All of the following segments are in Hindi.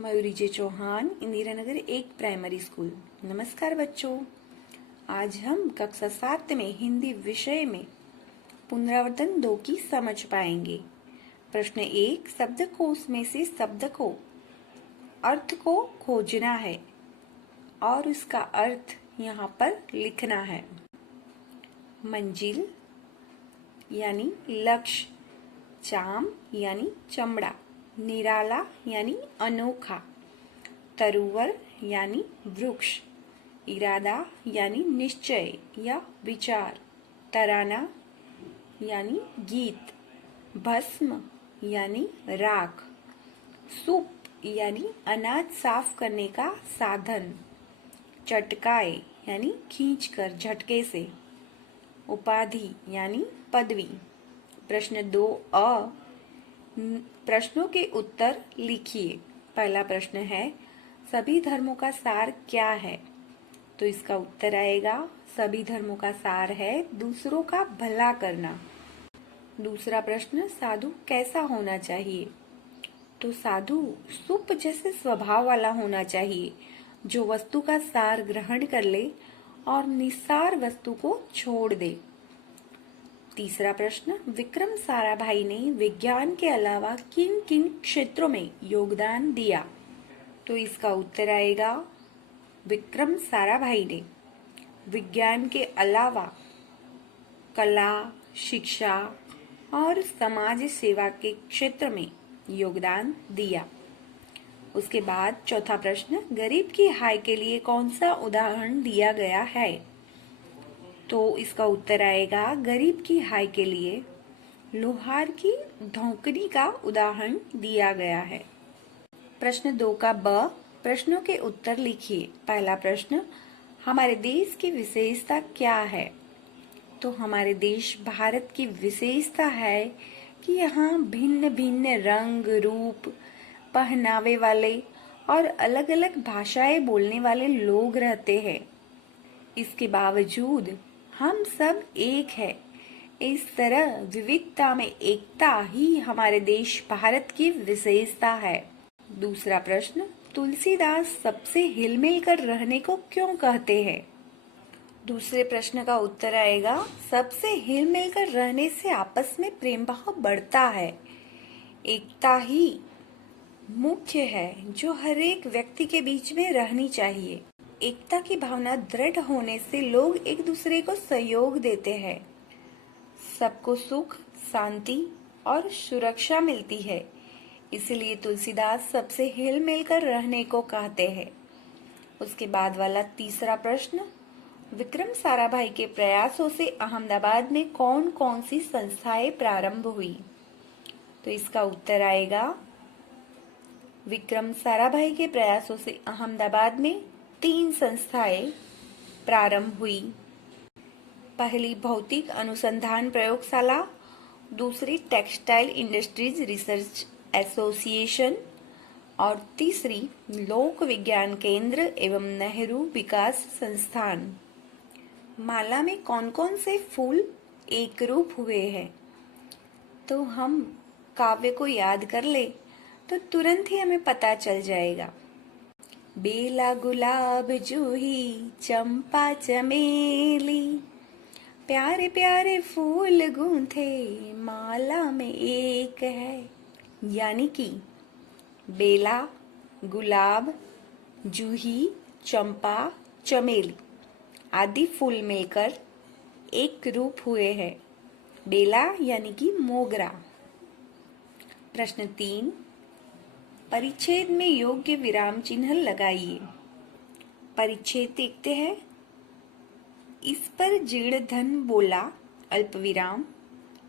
मयूरी जे चौहान, इंदिरा नगर 1 प्राइमरी स्कूल। नमस्कार बच्चों, आज हम कक्षा 7 में हिंदी विषय में पुनरावर्तन 2 की समझ पाएंगे। प्रश्न 1, शब्दकोश में से शब्द को अर्थ को खोजना है और उसका अर्थ यहाँ पर लिखना है। मंजिल यानी लक्ष्य, चाम यानी चमड़ा, निराला यानी अनोखा, तरुवर यानी वृक्ष, इरादा यानी निश्चय या विचार, तराना यानी गीत, भस्म यानी राख, सूप यानी अनाज साफ करने का साधन, चटकाए यानी खींचकर झटके से, उपाधि यानी पदवी। प्रश्न 2 अ, प्रश्नों के उत्तर लिखिए। पहला प्रश्न है, सभी धर्मों का सार क्या है? तो इसका उत्तर आएगा, सभी धर्मों का सार है दूसरों का भला करना। दूसरा प्रश्न, साधु कैसा होना चाहिए? तो साधु सुप जैसे स्वभाव वाला होना चाहिए, जो वस्तु का सार ग्रहण कर ले और निस्सार वस्तु को छोड़ दे। तीसरा प्रश्न, विक्रम साराभाई ने विज्ञान के अलावा किन किन क्षेत्रों में योगदान दिया? तो इसका उत्तर आएगा, विक्रम साराभाई ने विज्ञान के अलावा कला, शिक्षा और समाज सेवा के क्षेत्र में योगदान दिया। उसके बाद चौथा प्रश्न, गरीब की हाय के लिए कौन सा उदाहरण दिया गया है? तो इसका उत्तर आएगा, गरीब की हाय के लिए लोहार की धौंकनी का उदाहरण दिया गया है। प्रश्न 2 का ब, प्रश्नों के उत्तर लिखिए। पहला प्रश्न, हमारे देश की विशेषता क्या है? तो हमारे देश भारत की विशेषता है कि यहाँ भिन्न भिन्न रंग, रूप, पहनावे वाले और अलग अलग भाषाएं बोलने वाले लोग रहते हैं। इसके बावजूद हम सब एक है। इस तरह विविधता में एकता ही हमारे देश भारत की विशेषता है। दूसरा प्रश्न, तुलसीदास सबसे हिलमिल कर रहने को क्यों कहते हैं? दूसरे प्रश्न का उत्तर आएगा, सबसे हिलमिल कर रहने से आपस में प्रेम भाव बढ़ता है। एकता ही मुख्य है जो हर एक व्यक्ति के बीच में रहनी चाहिए। एकता की भावना दृढ़ होने से लोग एक दूसरे को सहयोग देते हैं। सबको सुख, शांति और सुरक्षा मिलती है। इसलिए तुलसीदास सबसे हिल मिल कर रहने को कहते हैं। उसके बाद वाला तीसरा प्रश्न, विक्रम साराभाई के प्रयासों से अहमदाबाद में कौन कौन सी संस्थाएं प्रारंभ हुई? तो इसका उत्तर आएगा, विक्रम साराभाई के प्रयासों से अहमदाबाद में 3 संस्थाएं प्रारंभ हुई। पहली भौतिक अनुसंधान प्रयोगशाला, दूसरी टेक्सटाइल इंडस्ट्रीज रिसर्च एसोसिएशन और तीसरी लोक विज्ञान केंद्र एवं नेहरू विकास संस्थान। माला में कौन कौन से फूल एक रूप हुए हैं? तो हम काव्य को याद कर ले तो तुरंत ही हमें पता चल जाएगा। बेला, गुलाब, जूही, चंपा, चमेली, प्यारे प्यारे फूल गूंथे माला में एक है। यानी कि बेला, गुलाब, जूही, चंपा, चमेली आदि फूल मिलकर एक रूप हुए हैं। बेला यानी कि मोगरा। प्रश्न 3, परिच्छेद में योग्य विराम चिन्ह लगाइए। परिच्छेद देखते हैं। इस पर जीर्ण धन बोला, अल्प विराम,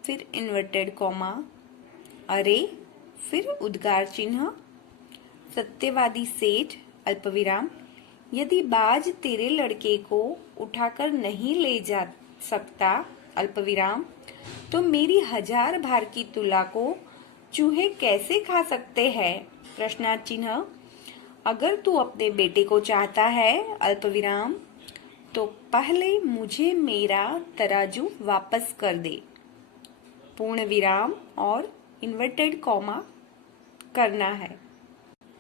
फिर इन्वर्टेड कॉमा, अरे, फिर उद्गार चिन्ह, सत्यवादी सेठ, अल्प विराम, यदि बाज तेरे लड़के को उठाकर नहीं ले जा सकता, अल्प विराम, तो मेरी 1000 भार की तुला को चूहे कैसे खा सकते हैं? प्रश्नार्थ चिन्ह। अगर तू अपने बेटे को चाहता है, अल्प विराम, तो पहले मुझे मेरा तराजू वापस कर दे, पूर्ण विराम और इन्वर्टेड कॉमा करना है।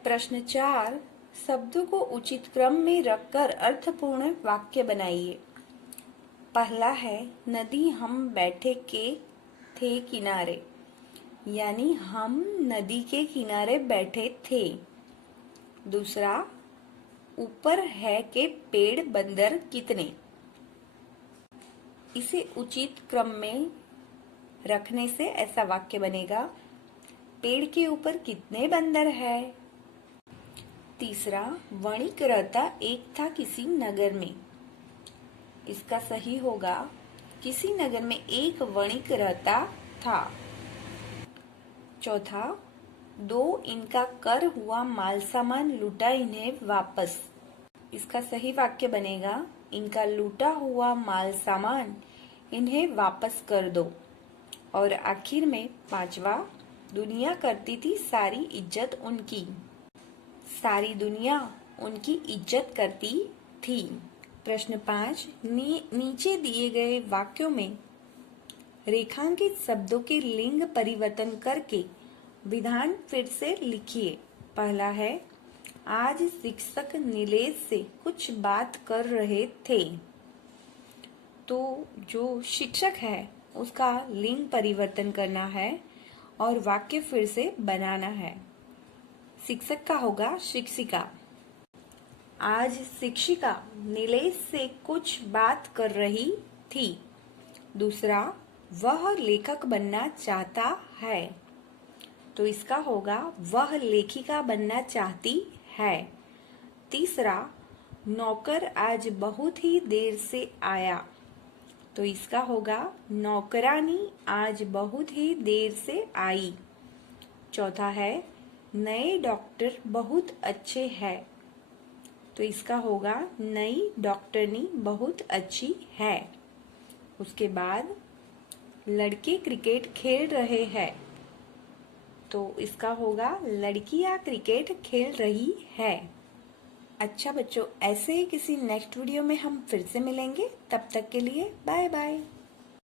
प्रश्न 4, शब्दों को उचित क्रम में रखकर अर्थपूर्ण वाक्य बनाइए। पहला है, नदी हम बैठे के थे किनारे, यानी हम नदी के किनारे बैठे थे। दूसरा, ऊपर है के पेड़ बंदर कितने। इसे उचित क्रम में रखने से ऐसा वाक्य बनेगा, पेड़ के ऊपर कितने बंदर है। तीसरा, वणिक रहता एक था किसी नगर में। इसका सही होगा, किसी नगर में एक वणिक रहता था। चौथा, 2 इनका कर हुआ माल सामान लूटा इन्हें वापस। इसका सही वाक्य बनेगा, इनका लूटा हुआ माल सामान इन्हें वापस कर दो। और आखिर में 5वां, दुनिया करती थी सारी इज्जत उनकी। सारी दुनिया उनकी इज्जत करती थी। प्रश्न 5, नीचे दिए गए वाक्यों में रेखांकित शब्दों के लिंग परिवर्तन करके विधान फिर से लिखिए। पहला है, आज शिक्षक नीलेश से कुछ बात कर रहे थे। तो जो शिक्षक है उसका लिंग परिवर्तन करना है और वाक्य फिर से बनाना है। शिक्षक का होगा शिक्षिका। आज शिक्षिका नीलेश से कुछ बात कर रही थी। दूसरा, वह लेखक बनना चाहता है। तो इसका होगा, वह लेखिका बनना चाहती है। तीसरा, नौकर आज बहुत ही देर से आया। तो इसका होगा, नौकरानी आज बहुत ही देर से आई। चौथा है, नए डॉक्टर बहुत अच्छे हैं। तो इसका होगा, नई डॉक्टरनी बहुत अच्छी है। उसके बाद, लड़के क्रिकेट खेल रहे हैं। तो इसका होगा, लड़कियां क्रिकेट खेल रही है। अच्छा बच्चों, ऐसे ही किसी नेक्स्ट वीडियो में हम फिर से मिलेंगे। तब तक के लिए बाय बाय।